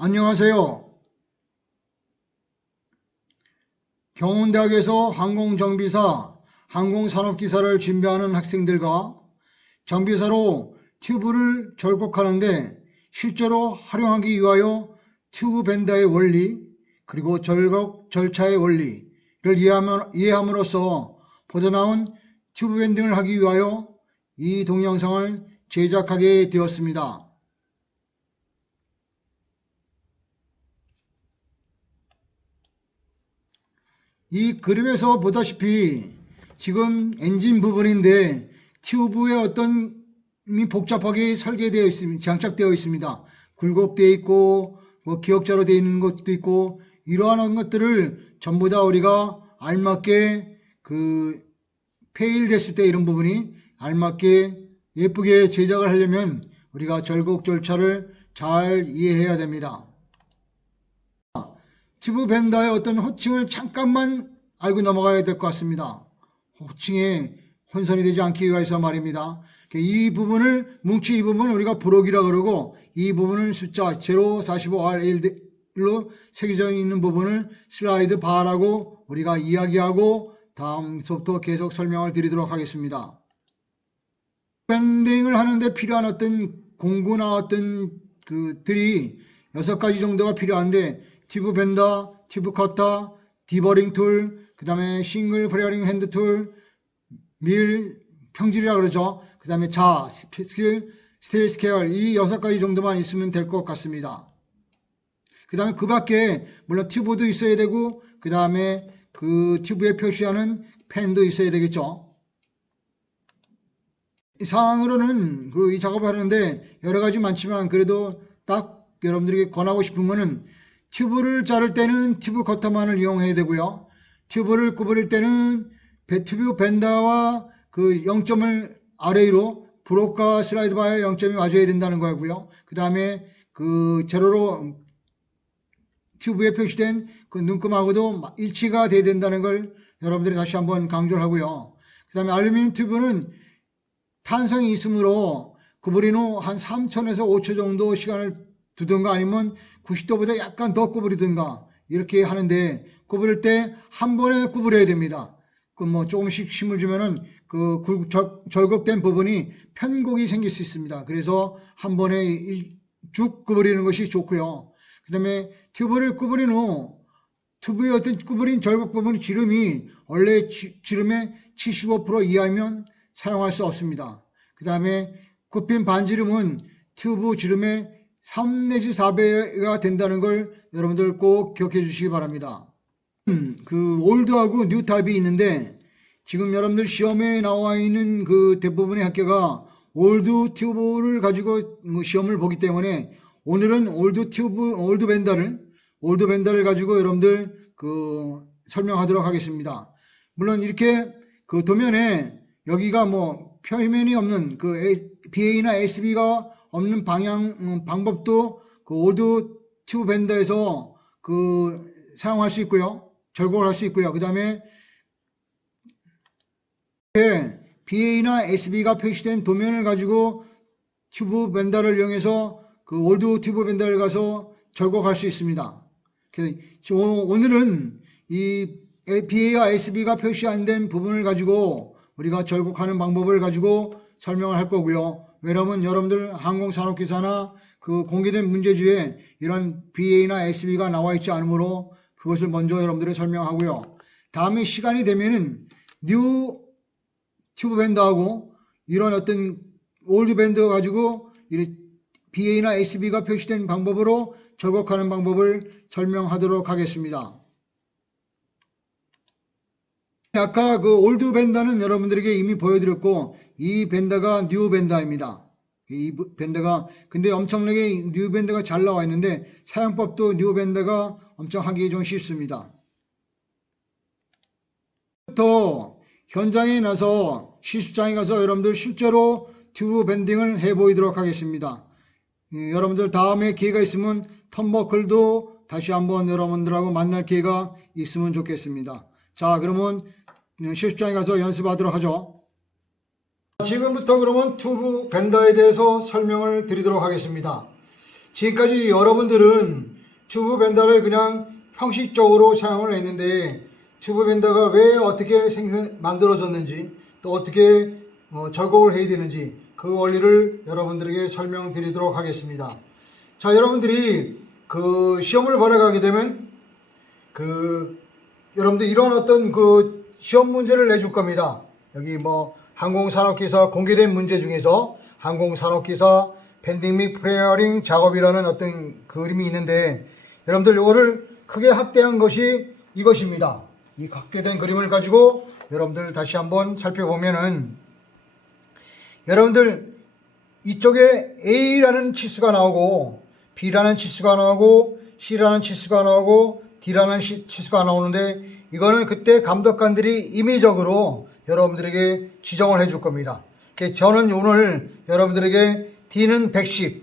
안녕하세요. 경운대학에서 항공정비사, 항공산업기사를 준비하는 학생들과 정비사로 튜브를 절곡하는데 실제로 활용하기 위하여 튜브 밴더의 원리 그리고 절곡 절차의 원리를 이해함으로써 보다 나은 튜브 밴딩을 하기 위하여 이 동영상을 제작하게 되었습니다. 이 그림에서 보다시피 지금 엔진 부분인데 튜브에 어떤 복잡하게 설계되어 있습니다. 장착되어 있습니다. 굴곡되어 있고 기역자로 되어 있는 것도 있고 이러한 것들을 전부 다 우리가 알맞게 페일 됐을 때 이런 부분이 알맞게 예쁘게 제작을 하려면 우리가 절곡 절차를 잘 이해해야 됩니다. 튜브 밴더의 어떤 호칭을 잠깐만 알고 넘어가야 될 것 같습니다. 호칭에 혼선이 되지 않기 위해서 말입니다. 이 부분을 뭉치 이 부분을 우리가 부록이라 그러고 이 부분을 숫자 0, 45, R1로 새겨져 있는 부분을 슬라이드 바라고 우리가 이야기하고 다음부터 계속 설명을 드리도록 하겠습니다. 밴딩을 하는데 필요한 어떤 공구나 어떤 들이 6가지 정도가 필요한데 튜브 밴더, 튜브 커터, 디버링 툴, 그 다음에 싱글 페어링 핸드 툴, 밀, 평질이라 그러죠. 그 다음에 스틸 스케일 이 6가지 정도만 있으면 될 것 같습니다. 그 다음에 그 밖에 물론 튜브도 있어야 되고 그 다음에 그 튜브에 표시하는 펜도 있어야 되겠죠. 이 사항으로는 이 작업을 하는데 여러 가지 많지만 그래도 딱 여러분들에게 권하고 싶은 거는 튜브를 자를 때는 튜브 커터만을 이용해야 되고요. 튜브를 구부릴 때는 튜브 밴더와 그 0점을 아래로 브록과 슬라이드 바에 0점이 맞아야 된다는 거고요. 그 다음에 제로로 튜브에 표시된 그 눈금하고도 일치가 돼야 된다는 걸 여러분들이 다시 한번 강조를 하고요. 그 다음에 알루미늄 튜브는 탄성이 있으므로 구부린 후 한 3초에서 5초 정도 시간을 두든가 아니면 90도보다 약간 더 구부리든가 이렇게 하는데 구부릴 때 한 번에 구부려야 됩니다. 조금씩 힘을 주면은 절곡된 부분이 편곡이 생길 수 있습니다. 그래서 한 번에 쭉 구부리는 것이 좋고요. 그 다음에 튜브를 구부린 후 튜브의 어떤 구부린 절곡 부분의 지름이 원래 지름의 75% 이하면 사용할 수 없습니다. 그 다음에 굽힌 반지름은 튜브 지름의 3 내지 4배가 된다는 걸 여러분들 꼭 기억해 주시기 바랍니다. 올드하고 뉴 타입이 있는데 지금 여러분들 시험에 나와 있는 대부분의 학교가 올드 튜브를 가지고 시험을 보기 때문에 오늘은 올드 밴더를 가지고 여러분들 설명하도록 하겠습니다. 물론 이렇게 도면에 여기가 표면이 없는 BA나 SB가 없는 방법도 방법도 올드 튜브 밴더에서 사용할 수 있고요. 절곡을 할 수 있고요. 그 다음에 BA나 SB가 표시된 도면을 가지고 튜브 밴더를 이용해서 올드 튜브 밴더를 가서 절곡할 수 있습니다. 오늘은 이 BA와 SB가 표시 안 된 부분을 가지고 우리가 절곡하는 방법을 가지고 설명을 할 거고요. 왜냐하면 여러분들 항공산업기사나 공개된 문제집에 이런 BA나 SB가 나와 있지 않으므로 그것을 먼저 여러분들이 설명하고요. 다음에 시간이 되면은 뉴 튜브 밴더하고 이런 어떤 올드 밴더 가지고 BA나 SB가 표시된 방법으로 절곡하는 방법을 설명하도록 하겠습니다. 아까 올드 밴더는 여러분들에게 이미 보여드렸고 이 밴더가 뉴 밴더입니다. 이 밴더가 근데 엄청나게 뉴 밴더가 잘 나와 있는데 사용법도 뉴 밴더가 엄청 하기 좀 쉽습니다. 부터 현장에 나서 시술장에 가서 여러분들 실제로 튜브 밴딩을 해 보이도록 하겠습니다. 여러분들 다음에 기회가 있으면 턴버클도 다시 한번 여러분들하고 만날 기회가 있으면 좋겠습니다. 자, 그러면 시술장에 가서 연습하도록 하죠. 지금부터 그러면 튜브 밴더에 대해서 설명을 드리도록 하겠습니다. 지금까지 여러분들은 튜브 벤더를 그냥 형식적으로 사용을 했는데 튜브 벤더가 왜 어떻게 만들어졌는지 또 어떻게 절곡을 해야 되는지 그 원리를 여러분들에게 설명드리도록 하겠습니다. 자, 여러분들이 그 시험을 보러 가게 되면 여러분들 이런 어떤 시험 문제를 내줄 겁니다. 여기 항공산업기사 공개된 문제 중에서 항공산업기사 밴딩 및 프레어링 작업이라는 어떤 그림이 있는데 여러분들 이거를 크게 확대한 것이 이것입니다. 이 확대된 그림을 가지고 여러분들 다시 한번 살펴보면은 여러분들 이쪽에 A라는 치수가 나오고 B라는 치수가 나오고 C라는 치수가 나오고 D라는 치수가 나오는데 이거는 그때 감독관들이 임의적으로 여러분들에게 지정을 해줄 겁니다. 저는 오늘 여러분들에게 D는 110,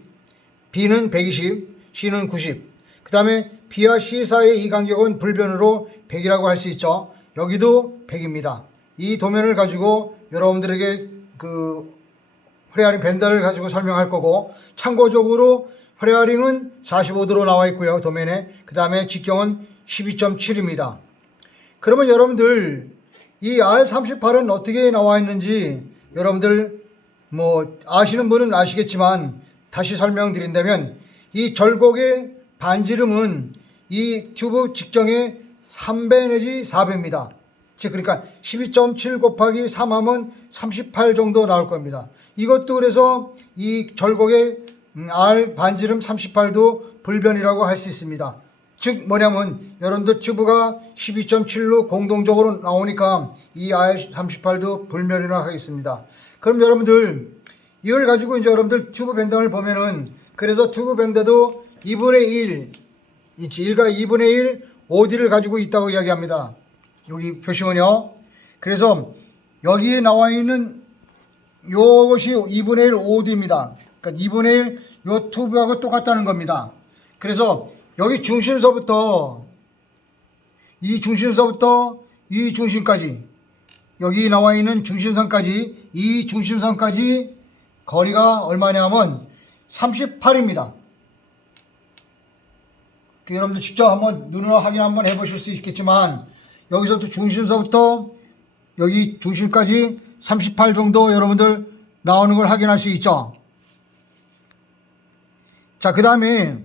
B는 120, C는 90. 그 다음에 B와 C 사이의 이 간격은 불변으로 100이라고 할 수 있죠. 여기도 100입니다. 이 도면을 가지고 여러분들에게 프레어링 밴더를 가지고 설명할 거고 참고적으로 프레어링은 45도로 나와 있고요. 도면에. 그 다음에 직경은 12.7입니다. 그러면 여러분들 이 R38은 어떻게 나와 있는지 여러분들 아시는 분은 아시겠지만 다시 설명드린다면 이 절곡의 반지름은 이 튜브 직경의 3배 내지 4배입니다. 즉 그러니까 12.7 곱하기 3하면 38 정도 나올 겁니다. 이것도 그래서 이 절곡의 R 반지름 38도 불변이라고 할 수 있습니다. 즉 뭐냐면 여러분들 튜브가 12.7로 공동적으로 나오니까 이 R38도 불변이라고 하겠습니다. 그럼 여러분들 이걸 가지고 이제 여러분들 튜브 밴딩을 보면은 그래서 튜브 밴드도 2분의 1, 1과 2분의 1 OD를 가지고 있다고 이야기합니다. 여기 표시문이요. 그래서 여기에 나와 있는 요것이 2분의 1 OD입니다. 그러니까 2분의 1 요 튜브하고 똑같다는 겁니다. 그래서 여기 중심서부터 이 중심까지 여기 나와 있는 중심선까지 이 중심선까지 거리가 얼마냐면 38입니다. 여러분들 직접 한번 눈으로 확인 한번 해보실 수 있겠지만 여기서부터 중심서부터 여기 중심까지 38 정도 여러분들 나오는 걸 확인할 수 있죠. 자, 그 다음에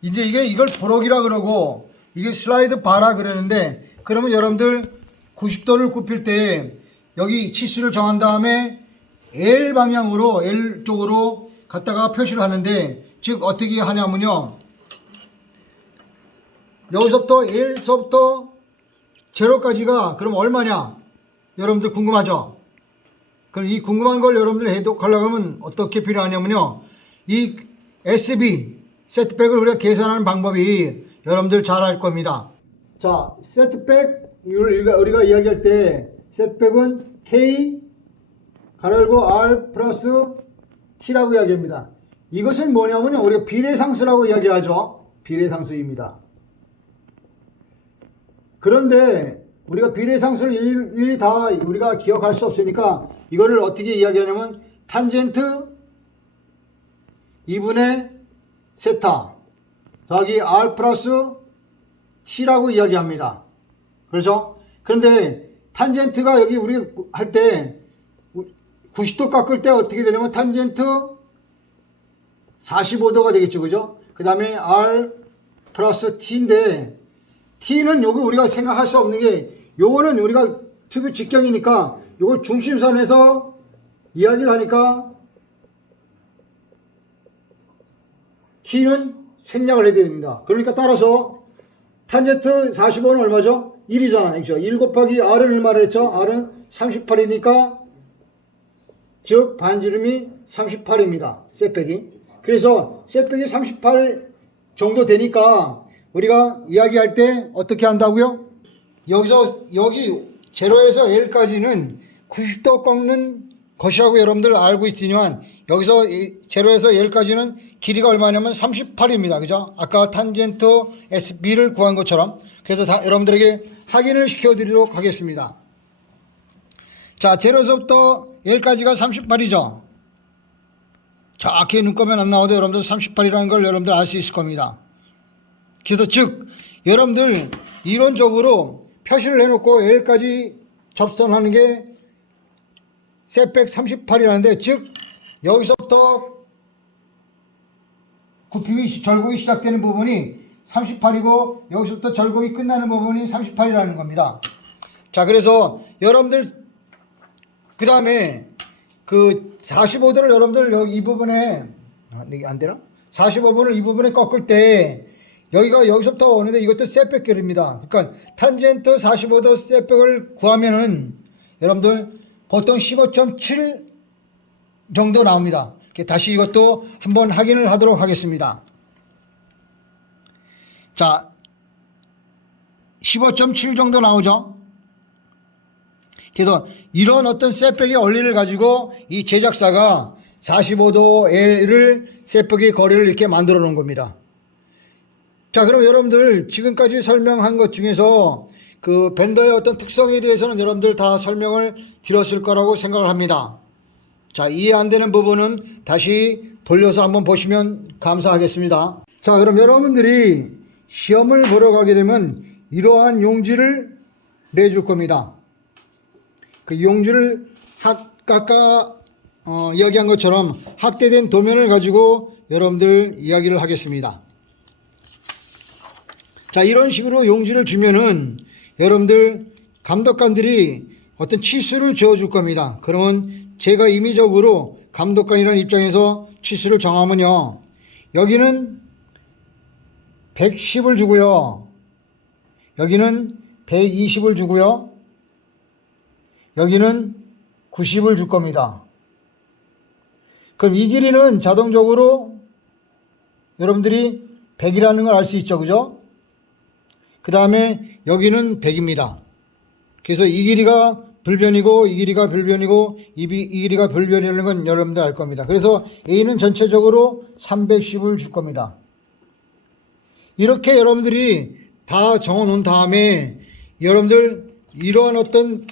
이제 이걸 보록이라 그러고 이게 슬라이드 바라 그러는데 그러면 여러분들 90도를 굽힐 때 여기 치수를 정한 다음에 L 방향으로 L 쪽으로 갖다가 표시를 하는데 즉 어떻게 하냐면요. 여기서부터 L서부터 제로까지가 그럼 얼마냐? 여러분들 궁금하죠? 그럼 이 궁금한 걸 여러분들 해독하려고 하면 어떻게 필요하냐면요. 이 SB, 세트백을 우리가 계산하는 방법이 여러분들 잘 알 겁니다. 자, 세트백, 우리가 이야기할 때 세트백은 K, 가로 열고 R 플러스 T라고 이야기합니다. 이것은 뭐냐면요. 우리가 비례상수라고 이야기하죠. 비례상수입니다. 그런데 우리가 비례상수를 일일이 다 우리가 기억할 수 없으니까 이거를 어떻게 이야기하냐면 탄젠트 2분의 세타 더하기 R 플러스 T라고 이야기합니다. 그렇죠? 그런데 탄젠트가 여기 우리가 할 때 90도 깎을 때 어떻게 되냐면 탄젠트 45도가 되겠죠. 그죠? 그 다음에 R 플러스 T인데 T는 요거 우리가 생각할 수 없는 게 요거는 우리가 튜브 직경이니까 요걸 중심선에서 이야기를 하니까 T는 생략을 해야 됩니다. 그러니까 따라서 탄젠트 45는 얼마죠? 1이잖아요. 그렇죠? 1 곱하기 R은 얼마를 했죠? R은 38이니까 즉 반지름이 38입니다. 셋백이. 그래서 셋백이 38 정도 되니까 우리가 이야기할 때 어떻게 한다고요? 여기 제로에서 L까지는 90도 꺾는 것이라고 여러분들 알고 있으니만 여기서 제로에서 L까지는 길이가 얼마냐면 38입니다. 그죠? 아까 탄젠트 SB를 구한 것처럼. 그래서 여러분들에게 확인을 시켜드리도록 하겠습니다. 자, 제로에서부터 L까지가 38이죠. 정확히 눈꺼면 안 나와도 여러분들 38이라는 걸 여러분들 알 수 있을 겁니다. 그래서 즉 여러분들 이론적으로 표시를 해놓고 L까지 접선하는 게 셋백 38이라는데, 즉 여기서부터 굽힘이 절곡이 시작되는 부분이 38이고 여기서부터 절곡이 끝나는 부분이 38이라는 겁니다. 자, 그래서 여러분들 그 다음에 그 45도를 여러분들 여기 이 부분에 이게 안 되나? 45분을 이 부분에 꺾을 때 여기서부터 오는데 이것도 셋백결입니다. 그러니까 탄젠트 45도 셋백을 구하면은 여러분들 보통 15.7 정도 나옵니다. 다시 이것도 한번 확인을 하도록 하겠습니다. 자, 15.7 정도 나오죠. 그래서 이런 어떤 셋백의 원리를 가지고 이 제작사가 45도 L을 셋백의 거리를 이렇게 만들어 놓은 겁니다. 자, 그럼 여러분들 지금까지 설명한 것 중에서 그 밴더의 어떤 특성에 대해서는 여러분들 다 설명을 드렸을 거라고 생각을 합니다. 자, 이해 안 되는 부분은 다시 돌려서 한번 보시면 감사하겠습니다. 자, 그럼 여러분들이 시험을 보러 가게 되면 이러한 용지를 내줄 겁니다. 그 용지를 아까 이야기한 것처럼 확대된 도면을 가지고 여러분들 이야기를 하겠습니다. 자, 이런 식으로 용지를 주면은 여러분들 감독관들이 어떤 치수를 지어줄 겁니다. 그러면 제가 임의적으로 감독관이라는 입장에서 치수를 정하면요, 여기는 110을 주고요, 여기는 120을 주고요, 여기는 90을 줄 겁니다. 그럼 이 길이는 자동적으로 여러분들이 100이라는 걸 알 수 있죠, 그죠? 그 다음에 여기는 100입니다. 그래서 이 길이가 불변이고 이 길이가 불변이고 이 길이가 불변이라는 건 여러분들 알 겁니다. 그래서 A는 전체적으로 310을 줄 겁니다. 이렇게 여러분들이 다 적어 놓은 다음에 여러분들 이러한 어떤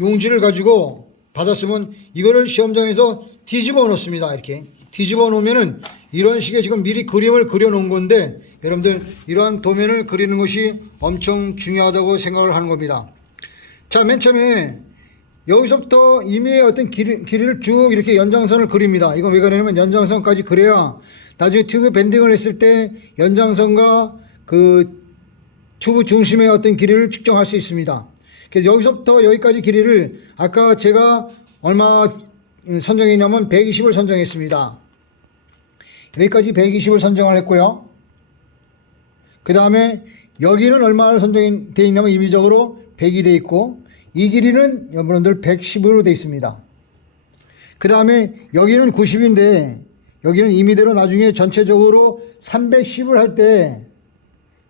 용지를 가지고 받았으면 이거를 시험장에서 뒤집어 놓습니다. 이렇게 뒤집어 놓으면은 이런 식의 지금 미리 그림을 그려 놓은 건데, 여러분들 이러한 도면을 그리는 것이 엄청 중요하다고 생각을 하는 겁니다. 자, 맨 처음에 여기서부터 임의의 어떤 길이를 쭉 이렇게 연장선을 그립니다. 이건 왜 그러냐면 연장선까지 그려야 나중에 튜브 밴딩을 했을 때 연장선과 그 튜브 중심의 어떤 길이를 측정할 수 있습니다. 그래서 여기서부터 여기까지 길이를 아까 제가 얼마 선정했냐면 120을 선정했습니다. 여기까지 120을 선정을 했고요. 그 다음에 여기는 얼마를 선정이 되어 있냐면 임의적으로 100이 되어 있고, 이 길이는 여러분들 110으로 되어 있습니다. 그 다음에 여기는 90인데 여기는 임의대로 나중에 전체적으로 310을 할 때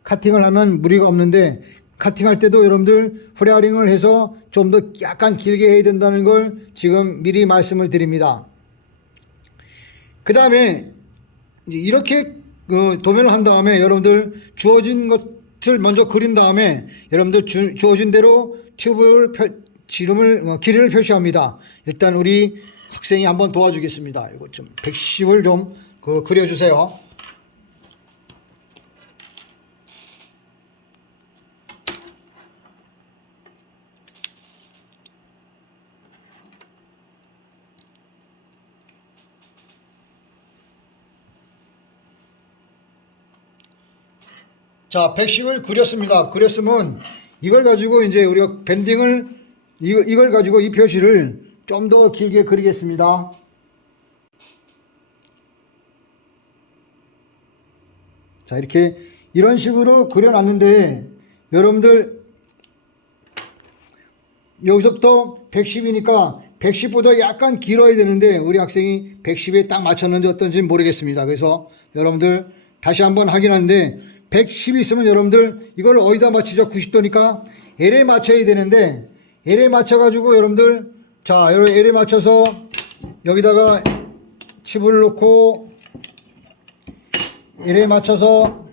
카팅을 하면 무리가 없는데, 카팅할 때도 여러분들 프레어링을 해서 좀 더 약간 길게 해야 된다는 걸 지금 미리 말씀을 드립니다. 그 다음에 이렇게 도면을 한 다음에 여러분들 주어진 것을 먼저 그린 다음에 여러분들 주어진 대로 튜브를 길이를 표시합니다. 일단 우리 학생이 한번 도와주겠습니다. 이거 좀 110을 좀 그려주세요. 자, 110을 그렸습니다. 그렸으면 이걸 가지고 이제 우리가 밴딩을 이걸 가지고 이 표시를 좀 더 길게 그리겠습니다. 자, 이렇게 이런 식으로 그려놨는데 여러분들 여기서부터 110이니까 110보다 약간 길어야 되는데 우리 학생이 110에 딱 맞췄는지 어떤지 모르겠습니다. 그래서 여러분들 다시 한번 확인하는데 110이 있으면 여러분들 이걸 어디다 맞추죠? 90도니까 L에 맞춰야 되는데, L에 맞춰가지고 여러분들, 자, L에 맞춰서 여기다가 칩을 놓고 L에 맞춰서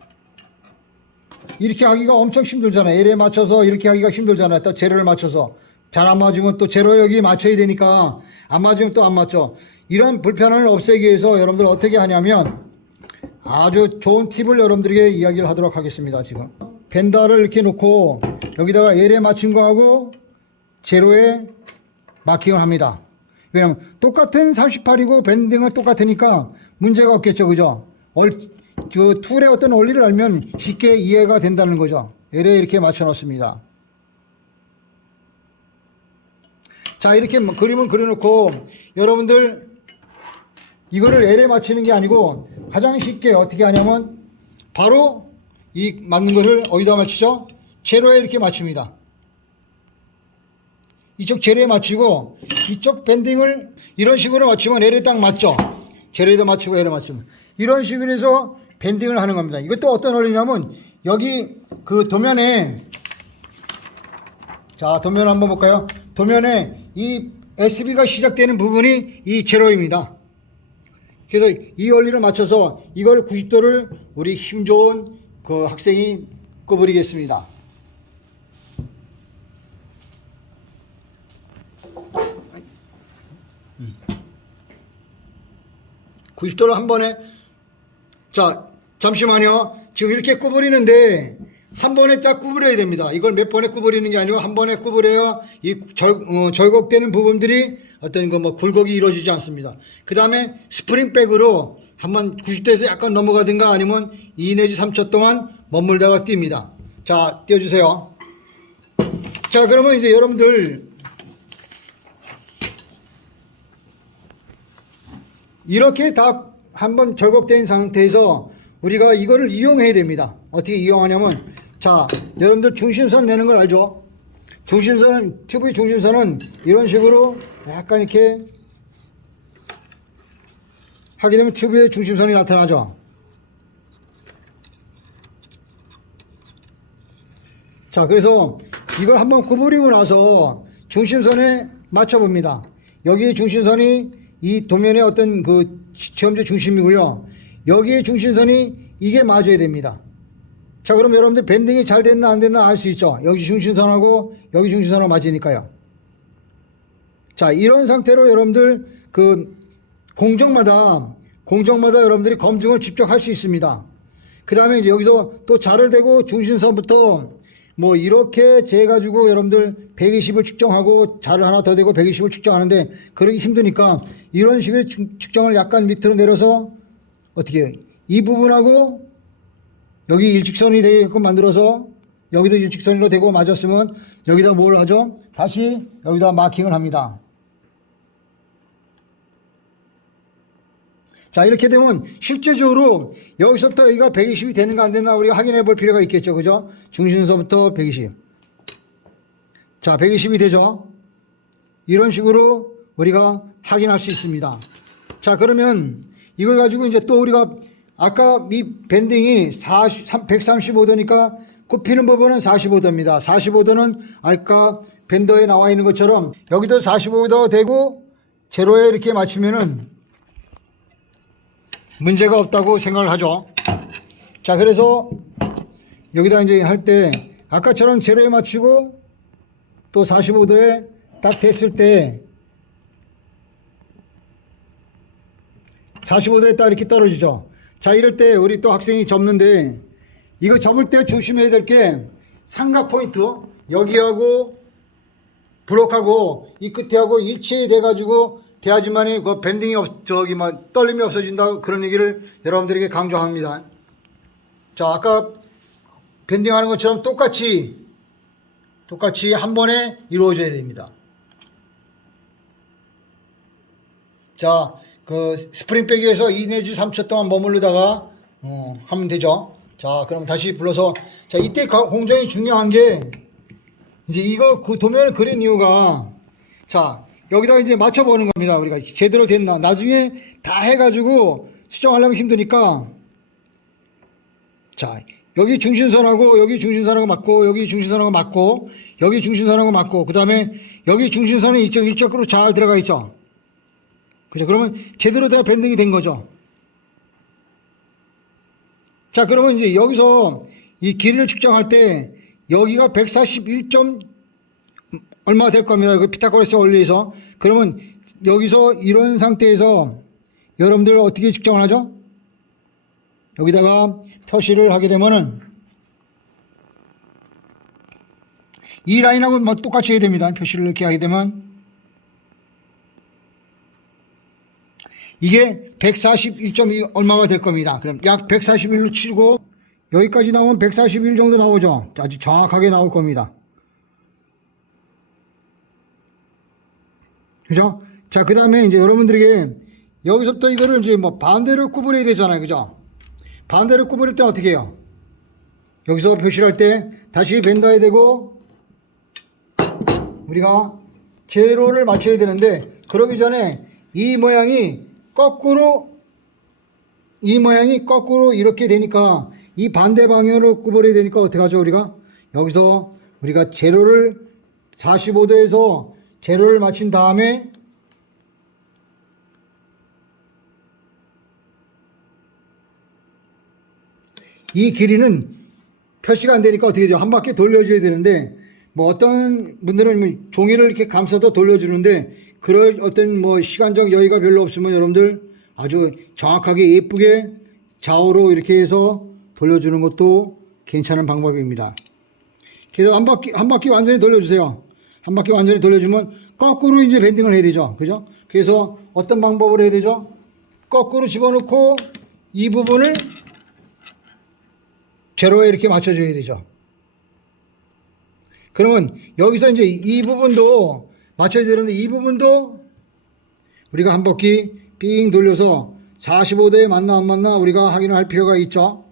이렇게 하기가 엄청 힘들잖아요. L에 맞춰서 이렇게 하기가 힘들잖아요. 또 제로를 맞춰서 잘 안 맞으면 또 제로 여기 맞춰야 되니까 안 맞으면 또 안 맞죠. 이런 불편함을 없애기 위해서 여러분들 어떻게 하냐면 아주 좋은 팁을 여러분들에게 이야기를 하도록 하겠습니다. 지금 벤더를 이렇게 놓고 여기다가 L에 맞춘 거하고 제로에 마킹을 합니다. 왜냐면 똑같은 38이고 밴딩은 똑같으니까 문제가 없겠죠. 그죠? 그 툴의 어떤 원리를 알면 쉽게 이해가 된다는 거죠. L에 이렇게 맞춰 놓습니다. 자, 이렇게 그림을 그려놓고 여러분들 이거를 L에 맞추는 게 아니고 가장 쉽게 어떻게 하냐면 바로 이 맞는 것을 어디다 맞추죠? 제로에 이렇게 맞춥니다. 이쪽 제로에 맞추고 이쪽 밴딩을 이런 식으로 맞추면 L에 딱 맞죠? 제로에도 맞추고 L에 맞추면 이런 식으로 해서 밴딩을 하는 겁니다. 이것도 어떤 원리냐면 여기 그 도면에 자, 도면 한번 볼까요? 도면에 이 SB가 시작되는 부분이 이 제로입니다. 그래서 이 원리를 맞춰서 이걸 90도를 우리 힘 좋은 그 학생이 꼽으리겠습니다. 음. 90도를 한 번에 자 잠시만요. 지금 이렇게 구부리는데 한 번에 딱 구부려야 됩니다. 이걸 몇 번에 구부리는 게 아니고 한 번에 구부려야 이 절곡되는 부분들이 어떤 거 뭐 굴곡이 이루어지지 않습니다. 그 다음에 스프링백으로 한번 90도에서 약간 넘어가든가 아니면 2 내지 3초 동안 머물다가 뜁니다. 자, 띄워주세요. 자, 그러면 이제 여러분들 이렇게 다 한번 절곡된 상태에서 우리가 이거를 이용해야 됩니다. 어떻게 이용하냐면 자, 여러분들 중심선 내는 걸 알죠? 중심선은 튜브의 중심선은 이런 식으로 약간 이렇게 하게 되면 튜브의 중심선이 나타나죠. 자, 그래서 이걸 한번 구부리고 나서 중심선에 맞춰 봅니다. 여기 중심선이 이 도면의 어떤 그 지점적 중심이고요. 여기에 중심선이 이게 맞아야 됩니다. 자, 그럼 여러분들 밴딩이 잘 됐나 안 됐나 알 수 있죠. 여기 중심선하고 여기 중심선하고 맞으니까요. 자, 이런 상태로 여러분들 그 공정마다 여러분들이 검증을 직접 할 수 있습니다. 그 다음에 이제 여기서 또 자를 대고 중심선부터 뭐 이렇게 재가지고 여러분들 120을 측정하고 자를 하나 더 대고 120을 측정하는데 그러기 힘드니까 이런 식의 측정을 약간 밑으로 내려서 어떻게 해요? 이 부분하고 여기 일직선이 되게끔 만들어서 여기도 일직선으로 되고 맞았으면 여기다 뭘 하죠? 다시 여기다 마킹을 합니다. 자, 이렇게 되면 실제적으로 여기서부터 여기가 120이 되는가 안 되나 우리가 확인해 볼 필요가 있겠죠. 그죠? 중심선부터 120. 자, 120이 되죠? 이런 식으로 우리가 확인할 수 있습니다. 자, 그러면 이걸 가지고 이제 또 우리가 아까 이 밴딩이 135도니까 굽히는 부분은 45도입니다. 45도는 아까 밴더에 나와 있는 것처럼 여기도 45도 되고 제로에 이렇게 맞추면은 문제가 없다고 생각을 하죠. 자, 그래서 여기다 이제 할 때 아까처럼 제로에 맞추고 또 45도에 딱 됐을 때 45도에 딱 이렇게 떨어지죠. 자, 이럴 때 우리 또 학생이 접는데 이거 접을 때 조심해야 될 게 삼각 포인트 여기하고 브록하고 이 끝에하고 일치돼 가지고 돼야지만이 그 밴딩이 떨림이 없어진다 그런 얘기를 여러분들에게 강조합니다. 자, 아까 밴딩하는 것처럼 똑같이 한 번에 이루어져야 됩니다. 자, 그 스프링백에서 2 내지 3초 동안 머무르다가 하면 되죠. 자, 그럼 다시 불러서 자, 이때 공정이 중요한 게 이제 이거 그 도면을 그린 이유가 자, 여기다 이제 맞춰보는 겁니다. 우리가 제대로 됐나. 나중에 다 해가지고 수정하려면 힘드니까 자, 여기 중심선하고 여기 중심선하고 맞고 여기 중심선하고 맞고 여기 중심선하고 맞고 그 다음에 여기 중심선이 일적으로 잘 들어가 있죠. 그죠? 그러면 제대로 다 밴딩이 된 거죠. 자, 그러면 이제 여기서 이 길이를 측정할 때 여기가 141.5 얼마 될 겁니다. 그 피타고라스 원리에서. 그러면 여기서 이런 상태에서 여러분들 어떻게 측정을 하죠? 여기다가 표시를 하게 되면은 이 라인하고 뭐 똑같이 해야 됩니다. 표시를 이렇게 하게 되면 이게 141.2 얼마가 될 겁니다. 그럼 약 141로 치고 여기까지 나오면 141 정도 나오죠. 아주 정확하게 나올 겁니다. 그죠? 자, 그 다음에 이제 여러분들에게 여기서부터 이거를 이제 뭐 반대로 구분해야 되잖아요. 그죠? 반대로 구분할 때 어떻게 해요? 여기서 표시를 할 때 다시 밴다야 되고 우리가 제로를 맞춰야 되는데 그러기 전에 이 모양이 거꾸로 이렇게 되니까 이 반대 방향으로 구분해야 되니까 어떻게 하죠? 우리가 여기서 우리가 제로를 45도에서 제로를 맞춘 다음에 이 길이는 표시가 안 되니까 어떻게 되죠? 한 바퀴 돌려줘야 되는데 뭐 어떤 분들은 종이를 이렇게 감싸서 돌려주는데 그럴 어떤 뭐 시간적 여유가 별로 없으면 여러분들 아주 정확하게 예쁘게 좌우로 이렇게 해서 돌려주는 것도 괜찮은 방법입니다. 그래서 한 바퀴 완전히 돌려주세요. 한 바퀴 완전히 돌려주면 거꾸로 이제 밴딩을 해야 되죠. 그죠? 그래서 어떤 방법으로 해야 되죠? 거꾸로 집어넣고 이 부분을 제로에 이렇게 맞춰줘야 되죠. 그러면 여기서 이제 이 부분도 맞춰야 되는데 이 부분도 우리가 한 바퀴 삥 돌려서 45도에 맞나 안 맞나 우리가 확인을 할 필요가 있죠.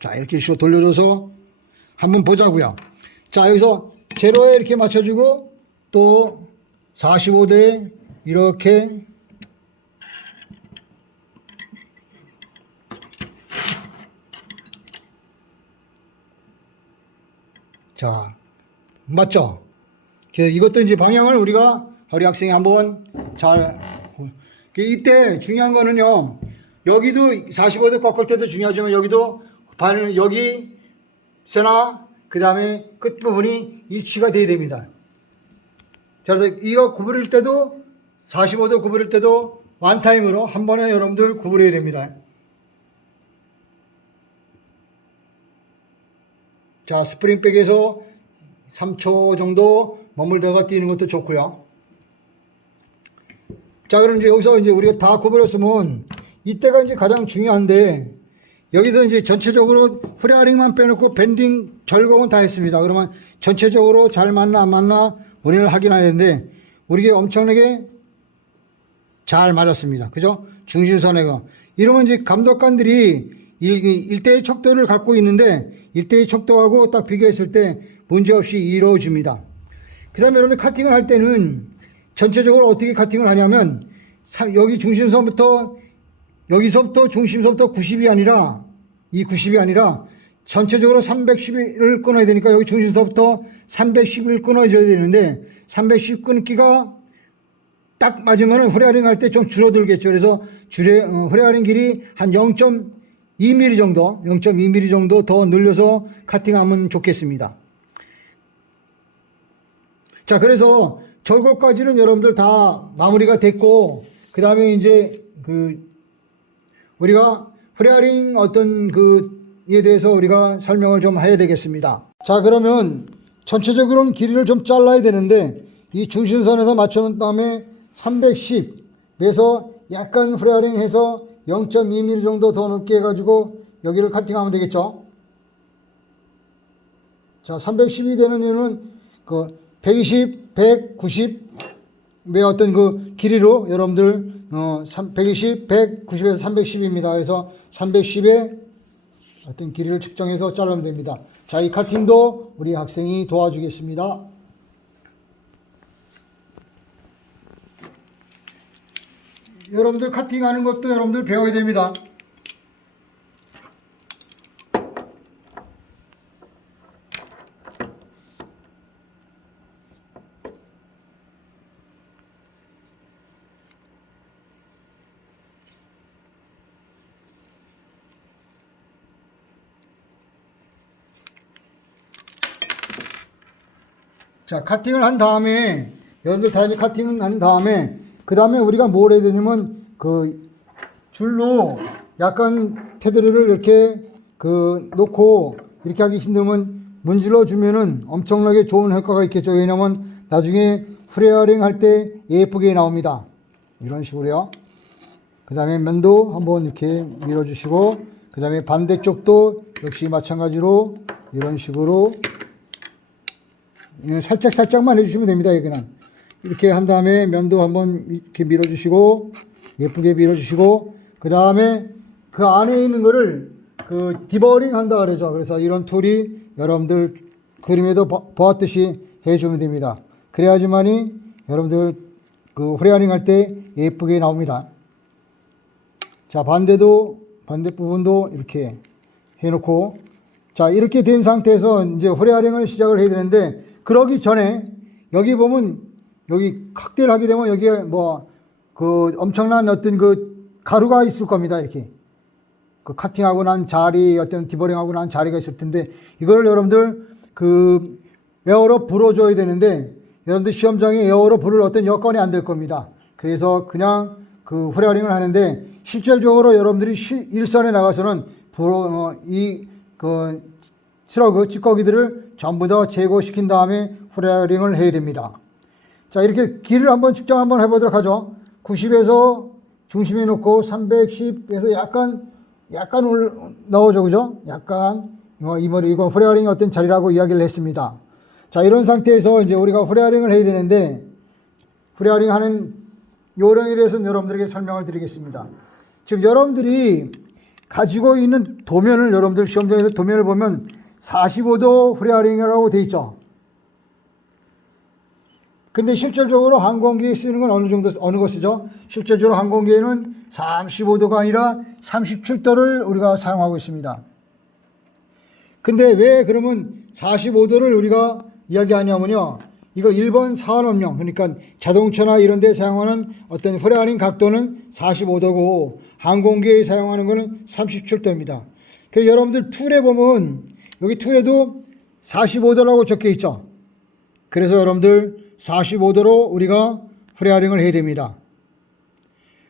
자, 이렇게 돌려줘서 한번 보자고요. 자, 여기서 제로에 이렇게 맞춰주고 또 45도에 이렇게 자, 맞죠? 이것도 이제 방향을 우리 학생이 한번 이때 중요한 거는요, 여기도 45도 꺾을 때도 중요하지만 여기도 여기 세나 그 다음에 끝부분이 일치가 돼야 됩니다. 자, 그래서 이거 구부릴 때도 45도 구부릴 때도 원타임으로 한 번에 여러분들 구부려야 됩니다. 자, 스프링백에서 3초 정도 머물다가 뛰는 것도 좋고요. 자, 그럼 이제 여기서 이제 우리가 다 구부렸으면 이때가 이제 가장 중요한데 여기서 이제 전체적으로 프레아링만 빼놓고 밴딩 절곡은 다 했습니다. 그러면 전체적으로 잘 맞나 안 맞나 우리는 확인해야 되는데 우리게 엄청나게 잘 맞았습니다. 그죠? 중심선에가. 이러면 이제 감독관들이 일대의 척도를 갖고 있는데 일대의 척도하고 딱 비교했을 때 문제없이 이루어집니다. 그 다음에 여러분들 카팅을 할 때는 전체적으로 어떻게 카팅을 하냐면 여기 중심선부터 여기서부터 중심선부터 90이 아니라 이 90이 아니라 전체적으로 310을 끊어야 되니까 여기 중심선부터 310을 끊어줘야 되는데 310 끊기가 딱 맞으면 프레아링 할 때 좀 줄어들겠죠. 그래서 프레아링 길이 한 0.2mm 정도 더 늘려서 카팅하면 좋겠습니다. 자, 그래서 절곡까지는 여러분들 다 마무리가 됐고, 그 다음에 이제 우리가 프레아링 어떤 그에 대해서 우리가 설명을 좀 해야 되겠습니다. 자, 그러면 전체적으로는 길이를 좀 잘라야 되는데, 이 중심선에서 맞춰놓은 다음에 310에서 약간 프레아링 해서 0.2mm 정도 더 높게 해가지고 여기를 카팅하면 되겠죠. 자, 310이 되는 이유는 120, 190의 어떤 길이로 여러분들 120, 190에서 310입니다. 그래서 310의 어떤 길이를 측정해서 자르면 됩니다. 자, 이 카팅도 우리 학생이 도와주겠습니다. 여러분들 카팅하는 것도 여러분들 배워야 됩니다. 자, 카팅을 한 다음에, 여러분들 다 이제 카팅을 한 다음에, 그 다음에 우리가 뭘 해야 되냐면, 그, 줄로 약간 테두리를 이렇게 놓고, 이렇게 하기 힘들면 문질러 주면은 엄청나게 좋은 효과가 있겠죠. 왜냐면 나중에 프레어링 할 때 예쁘게 나옵니다. 이런 식으로요. 그 다음에 면도 한번 이렇게 밀어주시고, 그 다음에 반대쪽도 역시 마찬가지로 이런 식으로 살짝만 해주시면 됩니다. 여기는 이렇게 한 다음에 면도 한번 이렇게 밀어주시고, 예쁘게 밀어주시고, 그 다음에 그 안에 있는 거를 디버링 한다 그러죠. 그래서 이런 툴이 여러분들 그림에도 보았듯이 해주면 됩니다. 그래야지만이 여러분들 프레어링 할 때 예쁘게 나옵니다. 자, 반대 부분도 이렇게 해놓고, 자, 이렇게 된 상태에서 이제 프레어링을 시작을 해야 되는데, 그러기 전에 여기 보면 여기 확대를 하게 되면 여기에 엄청난 어떤 가루가 있을 겁니다. 이렇게. 카팅하고 난 자리, 어떤 디버링하고 난 자리가 있을 텐데, 이거를 여러분들 에어로 불어줘야 되는데, 여러분들 시험장에 에어로 불을 어떤 여건이 안 될 겁니다. 그래서 그냥 프레어링을 하는데, 실질적으로 여러분들이 일선에 나가서는 스러그, 찌꺼기들을 전부 다 제거시킨 다음에 프레어링을 해야 됩니다. 자, 이렇게 길을 한번 측정 한번 해보도록 하죠. 90에서 중심에 놓고 310에서 약간 나오죠, 그죠? 약간, 이거 프레어링이 어떤 자리라고 이야기를 했습니다. 자, 이런 상태에서 이제 우리가 프레어링을 해야 되는데, 프레어링 하는 요령에 대해서는 여러분들에게 설명을 드리겠습니다. 지금 여러분들이 가지고 있는 도면을, 여러분들 시험장에서 도면을 보면 45도 프레어링이라고 되어 있죠. 근데 실질적으로 항공기에 쓰는 건 어느 거 쓰죠? 실질적으로 항공기에는 35도가 아니라 37도를 우리가 사용하고 있습니다. 근데 왜 그러면 45도를 우리가 이야기하냐면요. 이거 일본 산업용, 그러니까 자동차나 이런 데 사용하는 어떤 프레어링 각도는 45도고, 항공기에 사용하는 거는 37도입니다. 그래서 여러분들 툴에 보면, 여기 툴에도 45도라고 적혀 있죠. 그래서 여러분들 45도로 우리가 프레어링을 해야 됩니다.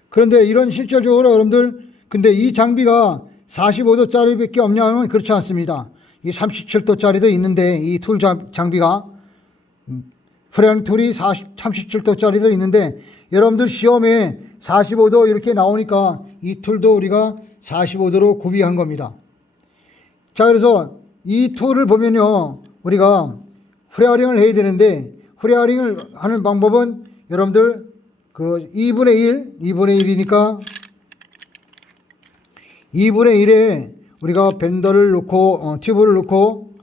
그런데 이런 실질적으로 여러분들, 근데 이 장비가 45도짜리밖에 없냐 하면 그렇지 않습니다. 이 37도짜리도 있는데, 이 툴 장비가, 프레어링 툴이 37도짜리도 있는데, 여러분들 시험에 45도 이렇게 나오니까 이 툴도 우리가 45도로 구비한 겁니다. 자, 그래서 이 툴을 보면요, 우리가 프레어링을 해야 되는데, 프레어링을 하는 방법은 여러분들 2분의 1이니까 2분의 1에 우리가 밴더를 놓고, 튜브를 놓고,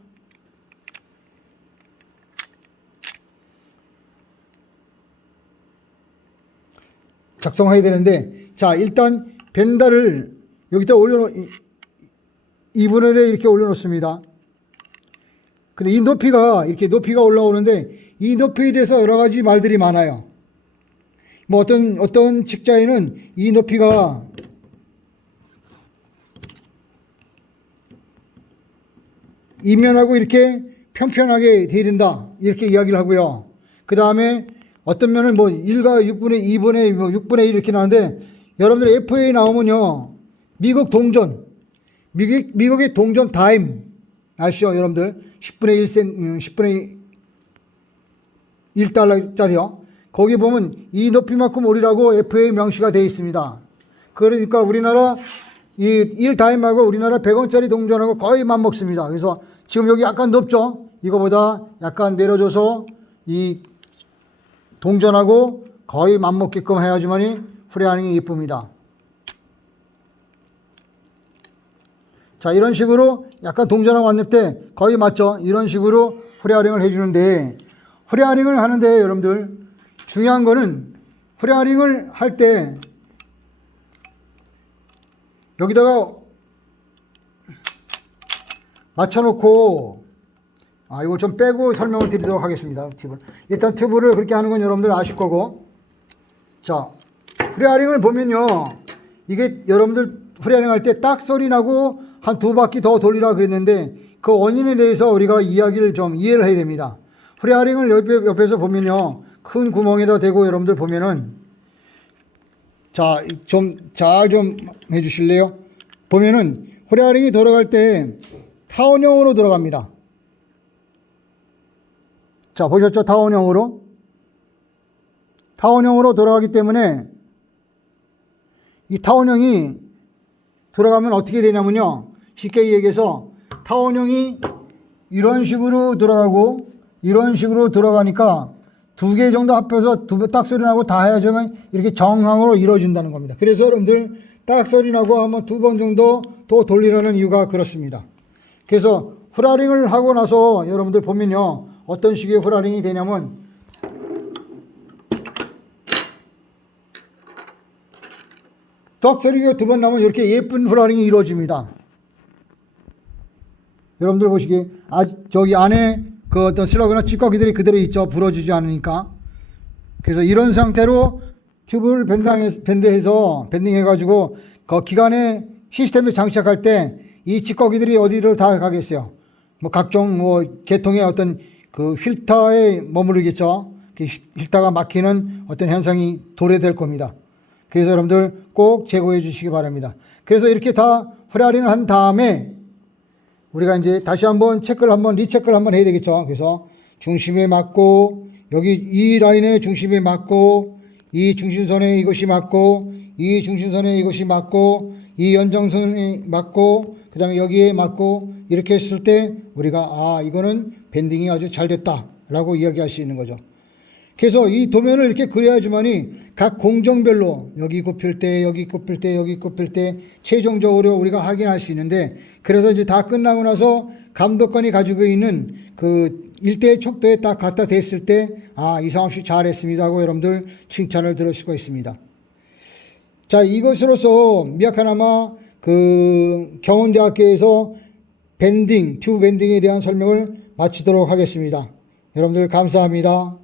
작성해야 되는데, 자, 일단 밴더를 여기다 2분의 1에 이렇게 올려놓습니다. 근데 이 이렇게 높이가 올라오는데, 이 높이에 대해서 여러 가지 말들이 많아요. 어떤 책자에는 이 높이가 이면하고 이렇게 평평하게 돼야 된다, 이렇게 이야기를 하고요. 그 다음에 어떤 면은 1과 6분의 2분의 6분의 1 이렇게 나오는데, 여러분들 FA 나오면요, 미국의 동전 다임 아시죠, 여러분들? 10분의 1달러짜리요. 거기 보면 이 높이만큼 오리라고 FA 명시가 되어 있습니다. 그러니까 우리나라 이 1다임하고 우리나라 100원짜리 동전하고 거의 맞먹습니다. 그래서 지금 여기 약간 높죠? 이거보다 약간 내려줘서 이 동전하고 거의 맞먹게끔 해야지만이 프레어링이 예쁩니다. 자, 이런 식으로 약간 동전하고 왔을 때 거의 맞죠? 이런 식으로 프레어링을 해주는데, 프레어링을 하는데 여러분들 중요한 거는, 프레어링을 할 때 여기다가 맞춰놓고, 이걸 좀 빼고 설명을 드리도록 하겠습니다. 팁을. 일단 튜브를 그렇게 하는 건 여러분들 아실 거고, 자, 프레어링을 보면요, 이게 여러분들 프레어링 할 때 딱 소리 나고 한 2바퀴 더 돌리라 그랬는데, 그 원인에 대해서 우리가 이해를 해야 됩니다. 프레아링을 옆에서 보면요. 큰 구멍에다 대고 여러분들 보면은 자, 좀 해주실래요? 보면은 프레아링이 돌아갈 때 타원형으로 돌아갑니다. 자, 보셨죠? 타원형으로 돌아가기 때문에 이 타원형이 돌아가면 어떻게 되냐면요. 쉽게 얘기해서 타원형이 이런 식으로 돌아가고 이런 식으로 돌아가니까 두 개 정도 합해서 두 배 딱 소리 나고 다 해야지만 이렇게 정항으로 이루어진다는 겁니다. 그래서 여러분들 딱 소리 나고 한번 두 번 정도 더 돌리라는 이유가 그렇습니다. 그래서 프라링을 하고 나서 여러분들 보면요. 어떤 식의 프라링이 되냐면 떡 소리가 두 번 나면 이렇게 예쁜 프라링이 이루어집니다. 여러분들 보시기에 저기 안에 그 어떤 슬러그나 찌꺼기들이 그대로 있죠. 불어주지 않으니까. 그래서 이런 상태로 튜브를 밴딩해가지고 그 기관의 시스템에 장착할 때 이 찌꺼기들이 어디를 다 가겠어요. 뭐 각종 계통의 어떤 그 필터에 머무르겠죠. 필터가 막히는 어떤 현상이 도래될 겁니다. 그래서 여러분들 꼭 제거해 주시기 바랍니다. 그래서 이렇게 다 프레아링을 한 다음에 우리가 이제 다시 한번 리체크를 한번 해야 되겠죠. 그래서 중심에 맞고, 여기 이 라인에 중심에 맞고, 이 중심선에 이것이 맞고, 이 중심선에 이것이 맞고, 이 연장선에 맞고, 그 다음에 여기에 맞고, 이렇게 했을 때 우리가 이거는 밴딩이 아주 잘 됐다 라고 이야기할 수 있는 거죠. 그래서 이 도면을 이렇게 그려야지만이 각 공정별로 여기 굽힐 때, 여기 굽힐 때, 여기 굽힐 때 최종적으로 우리가 확인할 수 있는데, 그래서 이제 다 끝나고 나서 감독관이 가지고 있는 그 일대의 척도에 딱 갖다 댔을 때 이상훈 씨 잘했습니다 하고 여러분들 칭찬을 들을 수가 있습니다. 자, 이것으로서 미야카나마 그 경운대학교에서 튜브 밴딩에 대한 설명을 마치도록 하겠습니다. 여러분들 감사합니다.